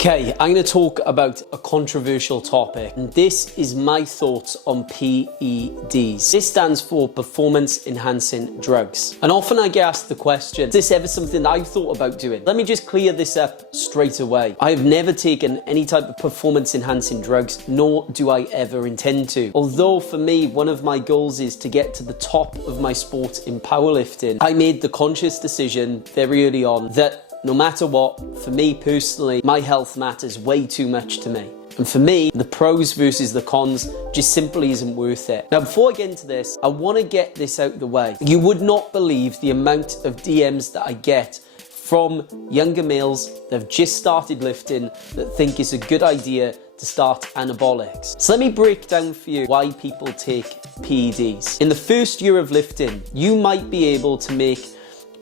Okay, I'm going to talk about a controversial topic, and this is my thoughts on PEDs. This stands for Performance Enhancing Drugs. And often I get asked the question, is this ever something that I've thought about doing? Let me just clear this up straight away. I have never taken any type of performance enhancing drugs, nor do I ever intend to. Although for me, one of my goals is to get to the top of my sport in powerlifting, I made the conscious decision very early on that no matter what, for me personally, my health matters way too much to me. And for me, the pros versus the cons just simply isn't worth it. Now, before I get into this, I want to get this out the way. You would not believe the amount of DMs that I get from younger males that have just started lifting that think it's a good idea to start anabolics. So let me break down for you why people take PEDs. In the first year of lifting, you might be able to make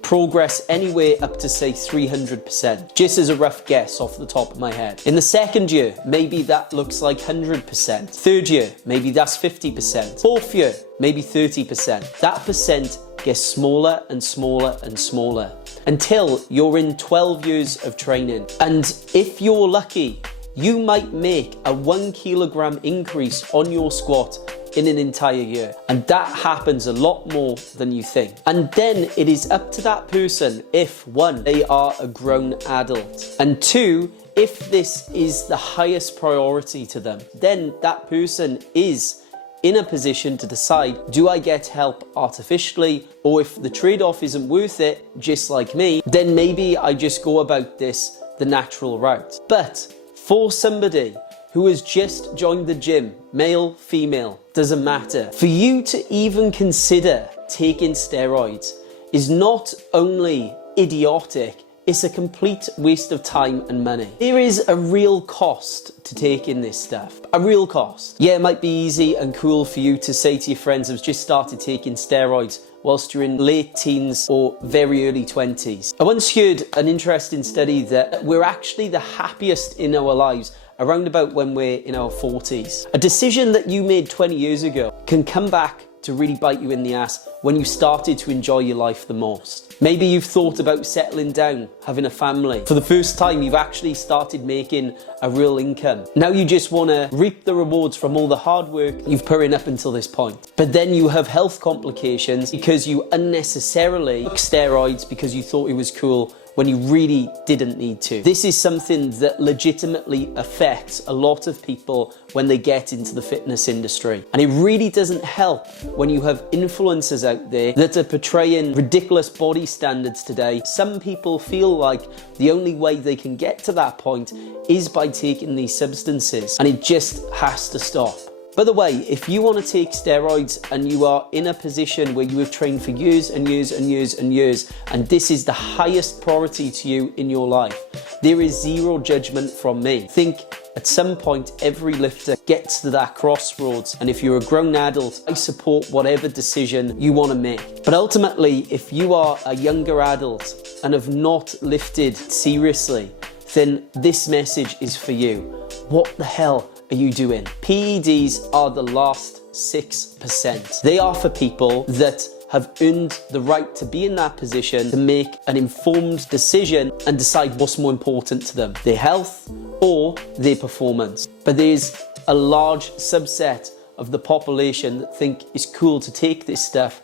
progress anywhere up to say 300%, just as a rough guess off the top of my head. In the second year, maybe that looks like 100%. Third year, maybe that's 50%. Fourth year, maybe 30%. That percent gets smaller and smaller and smaller until you're in 12 years of training. And if you're lucky, you might make a 1 kilogram increase on your squat in an entire year. And that happens a lot more than you think. And then it is up to that person if, one, they are a grown adult, and two, if this is the highest priority to them, then that person is in a position to decide, do I get help artificially? Or if the trade-off isn't worth it, just like me, then maybe I just go about this the natural route. But for somebody who has just joined the gym, male, female, doesn't matter, for you to even consider taking steroids is not only idiotic, it's a complete waste of time and money. There is a real cost to taking this stuff. A real cost. Yeah, it might be easy and cool for you to say to your friends, I've just started taking steroids whilst you're in late teens or very early 20s. I once heard an interesting study that we're actually the happiest in our lives around about when we're in our 40s. A decision that you made 20 years ago can come back to really bite you in the ass when you started to enjoy your life the most. Maybe you've thought about settling down, having a family. For the first time, you've actually started making a real income. Now you just want to reap the rewards from all the hard work you've put in up until this point. But then you have health complications because you unnecessarily took steroids because you thought it was cool when you really didn't need to. This is something that legitimately affects a lot of people when they get into the fitness industry. And it really doesn't help when you have influencers out there that are portraying ridiculous body standards today. Some people feel like the only way they can get to that point is by taking these substances, and it just has to stop. By the way, if you want to take steroids and you are in a position where you have trained for years and years and years and years, and this is the highest priority to you in your life, there is zero judgment from me. I think at some point, every lifter gets to that crossroads, and if you're a grown adult, I support whatever decision you want to make. But ultimately, if you are a younger adult and have not lifted seriously, then this message is for you. What the hell are you doing? PEDs are the last 6%. They are for people that have earned the right to be in that position to make an informed decision and decide what's more important to them, their health or their performance. But there's a large subset of the population that think it's cool to take this stuff,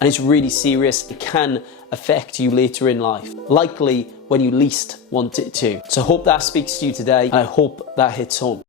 and it's really serious. It can affect you later in life, likely when you least want it to. So I hope that speaks to you today, and I hope that hits home.